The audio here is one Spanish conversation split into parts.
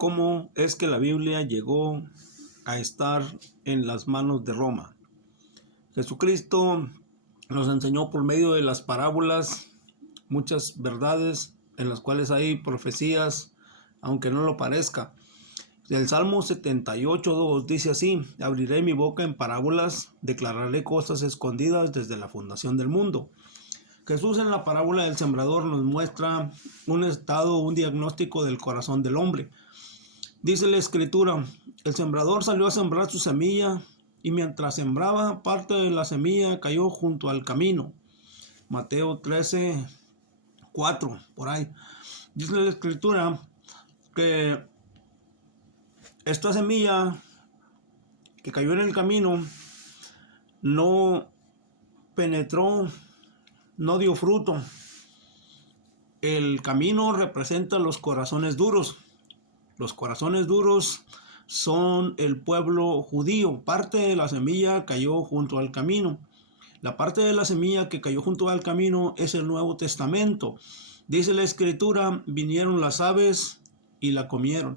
cómo es que la Biblia llegó a estar en las manos de Roma. Jesucristo nos enseñó por medio de las parábolas muchas verdades en las cuales hay profecías, aunque no lo parezca. El Salmo 78:2 dice así: abriré mi boca en parábolas, declararé cosas escondidas desde la fundación del mundo. Jesús en la parábola del sembrador nos muestra un estado, un diagnóstico del corazón del hombre. Dice la escritura: el sembrador salió a sembrar su semilla, y mientras sembraba, parte de la semilla cayó junto al camino. Mateo 13:4, por ahí. Dice la escritura que esta semilla que cayó en el camino no penetró, no dio fruto. El camino representa los corazones duros. Los corazones duros son el pueblo judío. Parte de la semilla cayó junto al camino. La parte de la semilla que cayó junto al camino es el Nuevo Testamento. Dice la escritura: vinieron las aves y la comieron.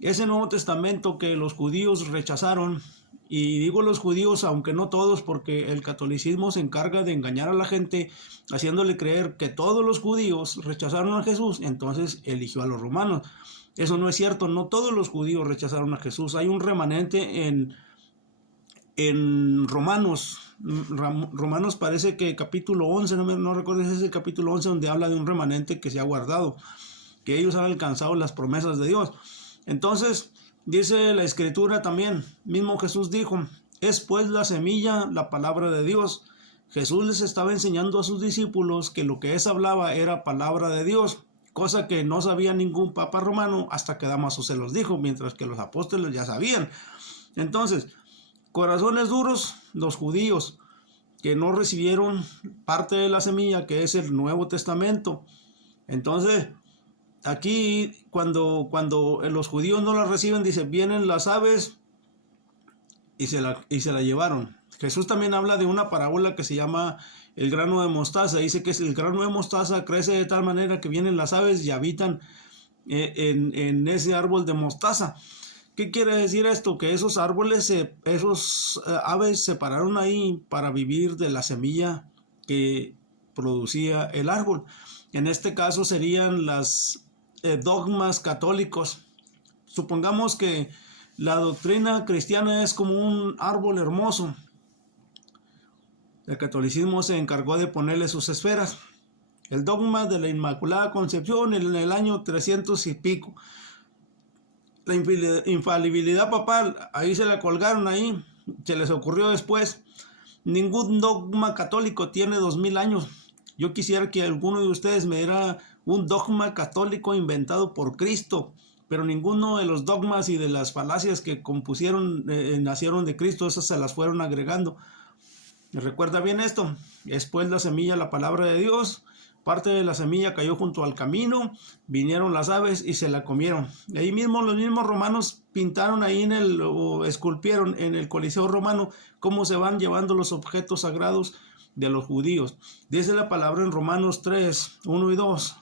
Ese Nuevo Testamento que los judíos rechazaron, y digo los judíos aunque no todos, porque el catolicismo se encarga de engañar a la gente haciéndole creer que todos los judíos rechazaron a Jesús, entonces eligió a los romanos. Eso no es cierto, no todos los judíos rechazaron a Jesús. Hay un remanente en Romanos. Romanos parece que capítulo 11, no recuerdo si es el capítulo 11, donde habla de un remanente que se ha guardado, que ellos han alcanzado las promesas de Dios. Entonces, dice la escritura también, mismo Jesús dijo: es pues la semilla la palabra de Dios. Jesús les estaba enseñando a sus discípulos que lo que él hablaba era palabra de Dios, cosa que no sabía ningún papa romano hasta que Dámaso se los dijo, mientras que los apóstoles ya sabían. Entonces, corazones duros, los judíos, que no recibieron parte de la semilla, que es el Nuevo Testamento. Entonces, aquí cuando los judíos no la reciben, dice: vienen las aves y se la llevaron. Jesús también habla de una parábola que se llama el grano de mostaza. Dice que el grano de mostaza crece de tal manera que vienen las aves y habitan en ese árbol de mostaza. ¿Qué quiere decir esto? Que esos árboles, aves se pararon ahí para vivir de la semilla que producía el árbol. En este caso serían las dogmas católicos. Supongamos que la doctrina cristiana es como un árbol hermoso. El catolicismo se encargó de ponerle sus esferas. El dogma de la Inmaculada Concepción en el año 300 y pico. La infalibilidad papal, ahí se la colgaron ahí, se les ocurrió después. Ningún dogma católico tiene 2000 años. Yo quisiera que alguno de ustedes me diera un dogma católico inventado por Cristo, pero ninguno de los dogmas y de las falacias que compusieron nacieron de Cristo, esas se las fueron agregando. Recuerda bien esto: después la semilla, la palabra de Dios. Parte de la semilla cayó junto al camino, vinieron las aves y se la comieron. De ahí mismo los mismos romanos pintaron ahí o esculpieron en el Coliseo romano cómo se van llevando los objetos sagrados de los judíos. Dice la palabra en Romanos 3:1 y 2.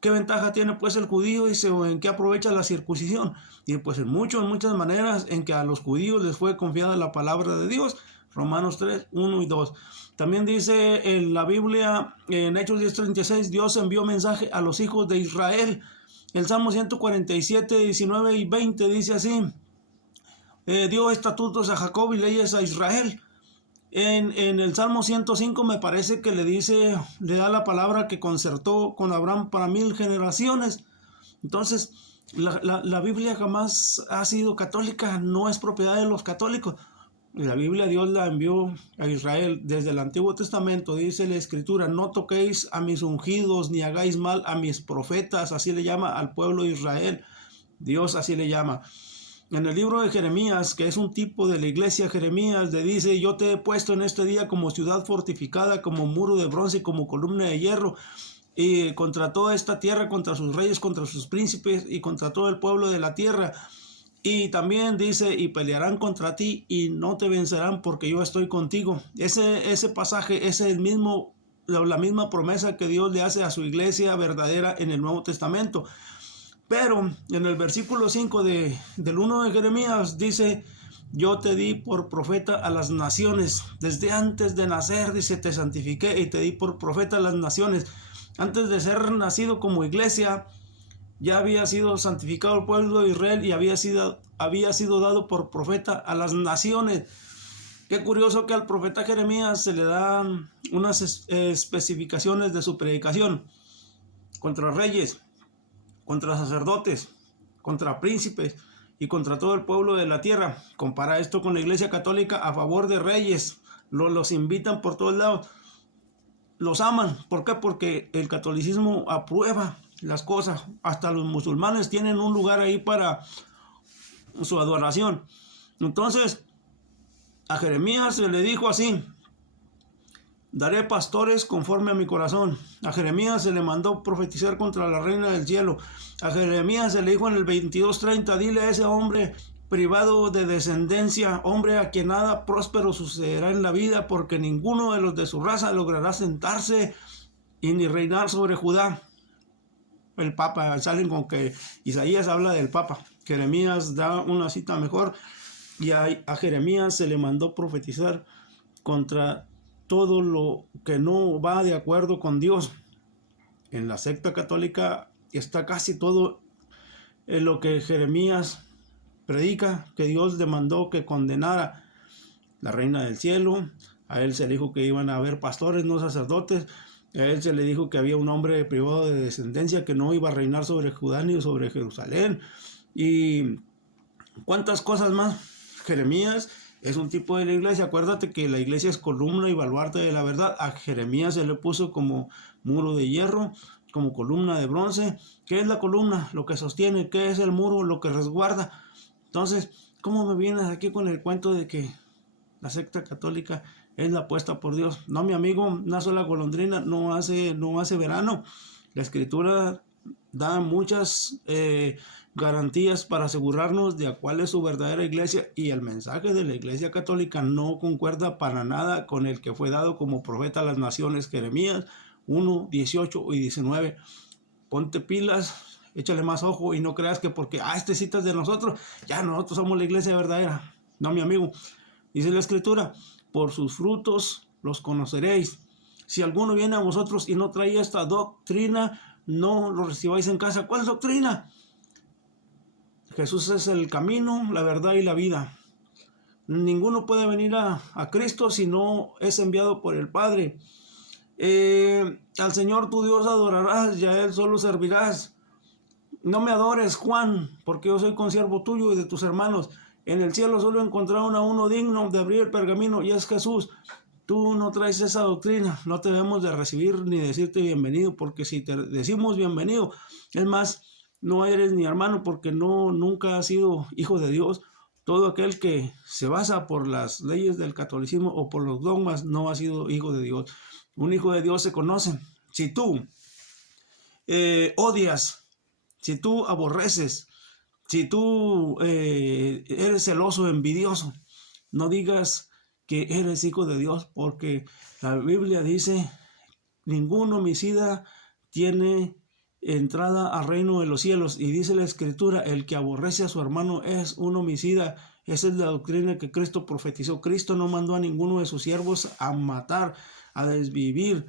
¿Qué ventaja tiene pues el judío? Dice: ¿o en qué aprovecha la circuncisión? Y pues en muchas maneras en que a los judíos les fue confiada la palabra de Dios. Romanos 3:1 y 2. También dice en la Biblia, en Hechos 10:36, Dios envió mensaje a los hijos de Israel. El Salmo 147:19 y 20 dice así: dio estatutos a Jacob y leyes a Israel. En el Salmo 105 me parece que le da la palabra que concertó con Abraham para 1000 generaciones. Entonces, la Biblia jamás ha sido católica, no es propiedad de los católicos. La Biblia Dios la envió a Israel desde el Antiguo Testamento. Dice la escritura: no toquéis a mis ungidos ni hagáis mal a mis profetas. Así le llama al pueblo de Israel. Dios así le llama. En el libro de Jeremías, que es un tipo de la iglesia, Jeremías le dice: yo te he puesto en este día como ciudad fortificada, como muro de bronce y como columna de hierro, y contra toda esta tierra, contra sus reyes, contra sus príncipes y contra todo el pueblo de la tierra. Y también dice: y pelearán contra ti y no te vencerán, porque yo estoy contigo. Ese pasaje es la misma promesa que Dios le hace a su iglesia verdadera en el Nuevo Testamento. Pero en el versículo 5 del 1 de Jeremías dice: yo te di por profeta a las naciones. Desde antes de nacer, dice, te santifiqué y te di por profeta a las naciones. Antes de ser nacido como iglesia, ya había sido santificado el pueblo de Israel y había sido dado por profeta a las naciones. Qué curioso que al profeta Jeremías se le dan unas especificaciones de su predicación contra reyes, contra sacerdotes, contra príncipes y contra todo el pueblo de la tierra. Compara esto con la Iglesia Católica a favor de reyes. Los invitan por todos lados. Los aman. ¿Por qué? Porque el catolicismo aprueba las cosas. Hasta los musulmanes tienen un lugar ahí para su adoración. Entonces, a Jeremías se le dijo así: daré pastores conforme a mi corazón. A Jeremías se le mandó profetizar contra la reina del cielo. A Jeremías se le dijo en el 22:30: dile a ese hombre privado de descendencia, hombre a quien nada próspero sucederá en la vida, porque ninguno de los de su raza logrará sentarse y ni reinar sobre Judá. El Papa, salen con que Isaías habla del Papa. Jeremías da una cita mejor, y a Jeremías se le mandó profetizar contra todo lo que no va de acuerdo con Dios. En la secta católica está casi todo lo que Jeremías predica, que Dios demandó que condenara. La reina del cielo, a él se le dijo que iban a haber pastores, no sacerdotes. A él se le dijo que había un hombre privado de descendencia que no iba a reinar sobre Judá ni sobre Jerusalén. Y cuántas cosas más. Jeremías es un tipo de la iglesia. Acuérdate que la iglesia es columna y baluarte de la verdad. A Jeremías se le puso como muro de hierro, como columna de bronce. ¿Qué es la columna? Lo que sostiene. ¿Qué es el muro? Lo que resguarda. Entonces, ¿cómo me vienes aquí con el cuento de que la secta católica es la puesta por Dios? No, mi amigo, una sola golondrina no hace verano. La Escritura da muchas garantías para asegurarnos de cuál es su verdadera iglesia, y el mensaje de la iglesia católica no concuerda para nada con el que fue dado como profeta a las naciones. Jeremías 1, 18 y 19. Ponte pilas, échale más ojo y no creas que porque este cita es de nosotros, ya nosotros somos la iglesia verdadera. No, mi amigo, dice la Escritura: por sus frutos los conoceréis. Si alguno viene a vosotros y no trae esta doctrina, no lo recibáis en casa. ¿Cuál doctrina? Jesús es el camino, la verdad y la vida. Ninguno puede venir a Cristo si no es enviado por el Padre. Al Señor tu Dios adorarás y a Él solo servirás. No me adores, Juan, porque yo soy consiervo tuyo y de tus hermanos. En el cielo solo encontraron a uno digno de abrir el pergamino, y es Jesús. Tú no traes esa doctrina, no te debemos de recibir ni decirte bienvenido, porque si te decimos bienvenido, es más, no eres ni hermano, porque nunca has sido hijo de Dios. Todo aquel que se basa por las leyes del catolicismo o por los dogmas no ha sido hijo de Dios. Un hijo de Dios se conoce. Si tú odias, si tú aborreces, si tú eres celoso, envidioso, no digas que eres hijo de Dios, porque la Biblia dice: ningún homicida tiene entrada al reino de los cielos. Y dice la Escritura: el que aborrece a su hermano es un homicida. Esa es la doctrina que Cristo profetizó. Cristo no mandó a ninguno de sus siervos a matar, a desvivir,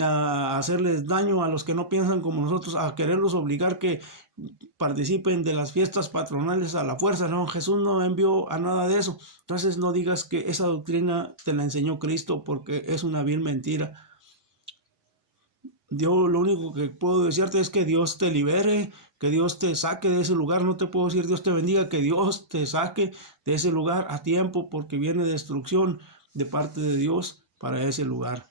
a hacerles daño a los que no piensan como nosotros, a quererlos obligar que participen de las fiestas patronales a la fuerza. No, Jesús no envió a nada de eso. Entonces no digas que esa doctrina te la enseñó Cristo, porque es una vil mentira. Yo lo único que puedo decirte es que Dios te libere, que Dios te saque de ese lugar. No te puedo decir Dios te bendiga, que Dios te saque de ese lugar a tiempo, porque viene destrucción de parte de Dios para ese lugar.